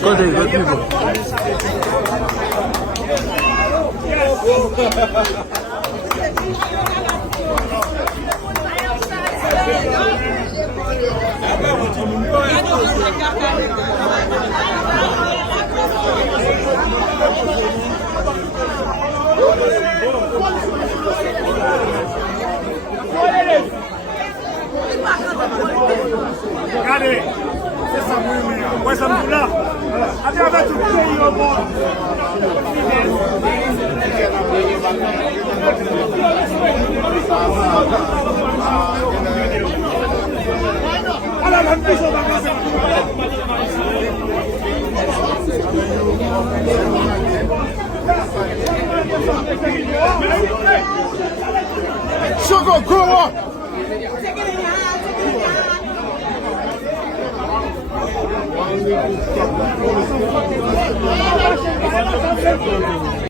Go there, go people. Regardez, c'est ça, oui, ouais, ça me fout là. Allez, avec tout le pays au monde. Allez, la mise en avant. Sugar, grow up! Allez,